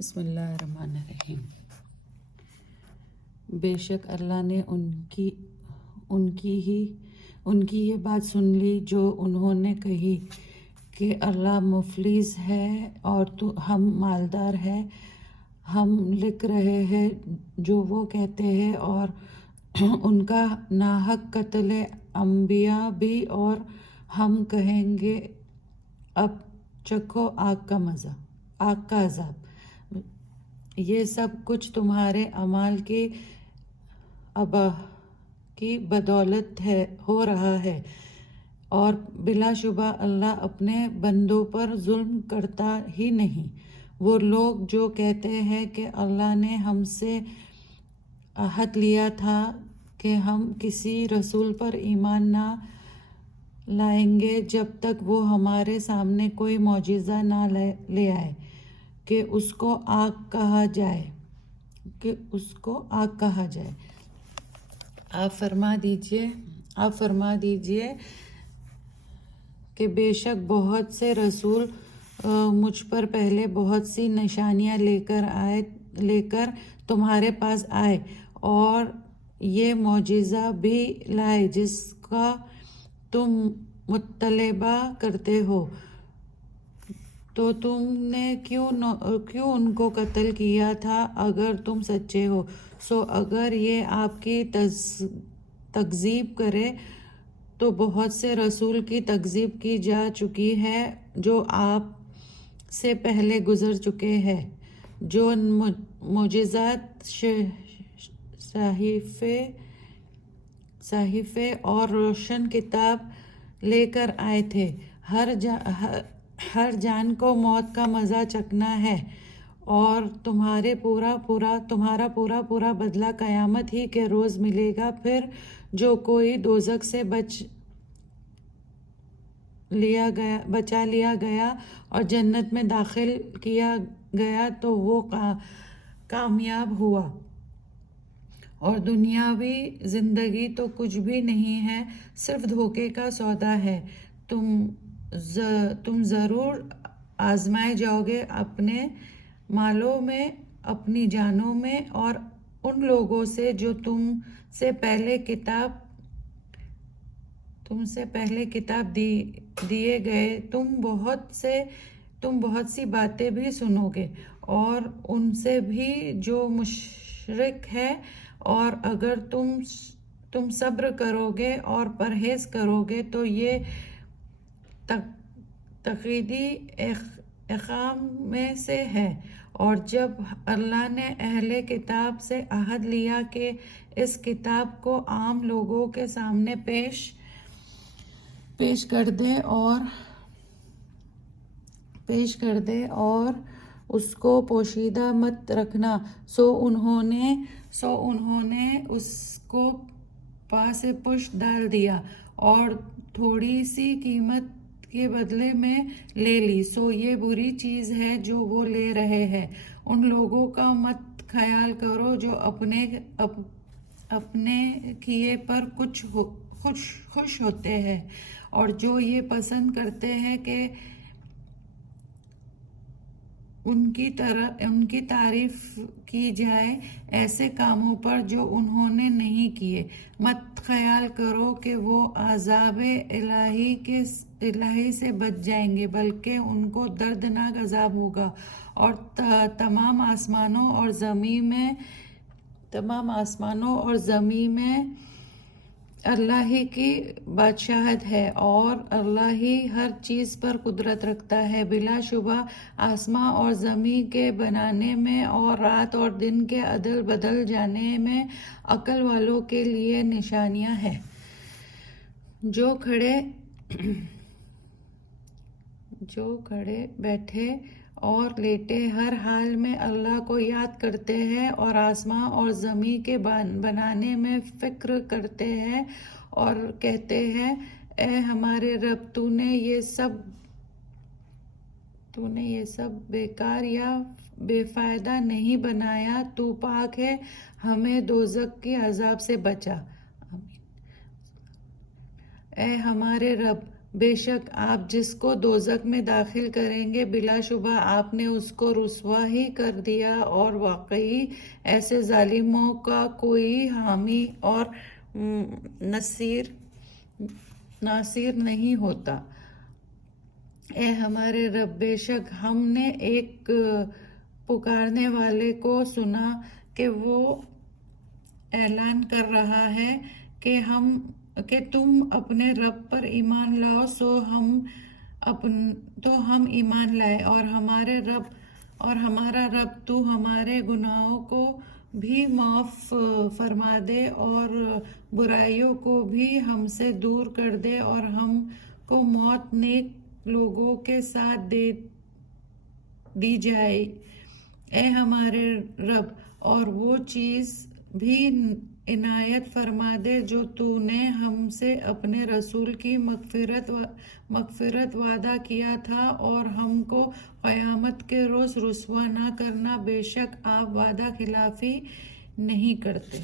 بسم اللہ الرحمن الرحیم۔ بے شک اللہ نے ان کی یہ بات سن لی جو انہوں نے کہی کہ اللہ مفلس ہے اور ہم مالدار ہیں۔ ہم لکھ رہے ہیں جو وہ کہتے ہیں اور ان کا ناحق قتل انبیاء بھی، اور ہم کہیں گے اب چکھو آگ کا عذاب۔ یہ سب کچھ تمہارے اعمال کی بدولت ہو رہا ہے، اور بلا شبہ اللہ اپنے بندوں پر ظلم کرتا ہی نہیں۔ وہ لوگ جو کہتے ہیں کہ اللہ نے ہم سے عہد لیا تھا کہ ہم کسی رسول پر ایمان نہ لائیں گے جب تک وہ ہمارے سامنے کوئی معجزہ نہ لے آئے کہ اس کو آگ کہا جائے۔ آپ فرما دیجئے کہ بے شک بہت سے رسول مجھ پر پہلے بہت سی نشانیاں لے کر تمہارے پاس آئے، اور یہ معجزہ بھی لائے جس کا تم مطالبہ کرتے ہو، تو تم نے کیوں ان کو قتل کیا تھا اگر تم سچے ہو؟ سو اگر یہ آپ کی تکذیب کرے تو بہت سے رسول کی تکذیب کی جا چکی ہے جو آپ سے پہلے گزر چکے ہیں، جو معجزات، صحیفے اور روشن کتاب لے کر آئے تھے۔ ہر جان کو موت کا مزہ چکھنا ہے، اور تمہارا پورا بدلہ قیامت ہی کے روز ملے گا۔ پھر جو کوئی دوزخ سے بچا لیا گیا اور جنت میں داخل کیا گیا تو وہ کامیاب ہوا، اور دنیاوی زندگی تو کچھ بھی نہیں ہے، صرف دھوکے کا سودا ہے۔ تم ضرور آزمائے جاؤ گے اپنے مالوں میں، اپنی جانوں میں، اور ان لوگوں سے جو تم سے پہلے کتاب دیے گئے۔ تم بہت سی باتیں بھی سنو گے، اور ان سے بھی جو مشرک ہے، اور اگر تم صبر کرو گے اور پرہیز کرو گے تو یہ تقدیری احکام میں سے ہے۔ اور جب اللہ نے اہل کتاب سے عہد لیا کہ اس کتاب کو عام لوگوں کے سامنے پیش کر دے اور اس کو پوشیدہ مت رکھنا، سو انہوں نے اس کو پاس پشت ڈال دیا اور تھوڑی سی قیمت کے بدلے میں لے لی۔ سو یہ بری چیز ہے جو وہ لے رہے ہیں۔ ان لوگوں کا مت خیال کرو جو اپنے کیے پر کچھ خوش ہوتے ہیں، اور جو یہ پسند کرتے ہیں کہ ان کی تعریف کی جائے ایسے کاموں پر جو انہوں نے نہیں کیے۔ مت خیال کرو کہ وہ عذاب الہی سے بچ جائیں گے، بلکہ ان کو دردناک عذاب ہوگا۔ اور تمام آسمانوں اور زمین میں اللہ ہی کی بادشاہت ہے، اور اللہ ہی ہر چیز پر قدرت رکھتا ہے۔ بلا شبہ آسمان اور زمین کے بنانے میں اور رات اور دن کے عدل بدل جانے میں عقل والوں کے لیے نشانیاں ہیں۔ جو کھڑے بیٹھے اور لیٹے ہر حال میں اللہ کو یاد کرتے ہیں، اور آسمان اور زمین کے بنانے میں فکر کرتے ہیں اور کہتے ہیں اے ہمارے رب، تو نے یہ سب بیکار یا بے فائدہ نہیں بنایا، تو پاک ہے، ہمیں دوزخ کے عذاب سے بچا۔ اے ہمارے رب، بے شک آپ جس کو دوزخ میں داخل کریں گے بلا شبہ آپ نے اس کو رسوا ہی کر دیا، اور واقعی ایسے ظالموں کا کوئی حامی اور ناصر نہیں ہوتا۔ اے ہمارے رب، بے شک ہم نے ایک پکارنے والے کو سنا کہ وہ اعلان کر رہا ہے کہ تم اپنے رب پر ایمان لاؤ، تو ہم ایمان لائے، اور ہمارا رب تو ہمارے گناہوں کو بھی معاف فرما دے اور برائیوں کو بھی ہم سے دور کر دے، اور ہم کو موت نیک لوگوں کے ساتھ دی جائے۔ اے ہمارے رب، اور وہ چیز بھی عنایت فرما دے جو تو نے ہم سے اپنے رسول کی مغفرت وعدہ کیا تھا، اور ہم کو قیامت کے روز رسوا نہ کرنا، بے شک آپ وعدہ خلافی نہیں کرتے۔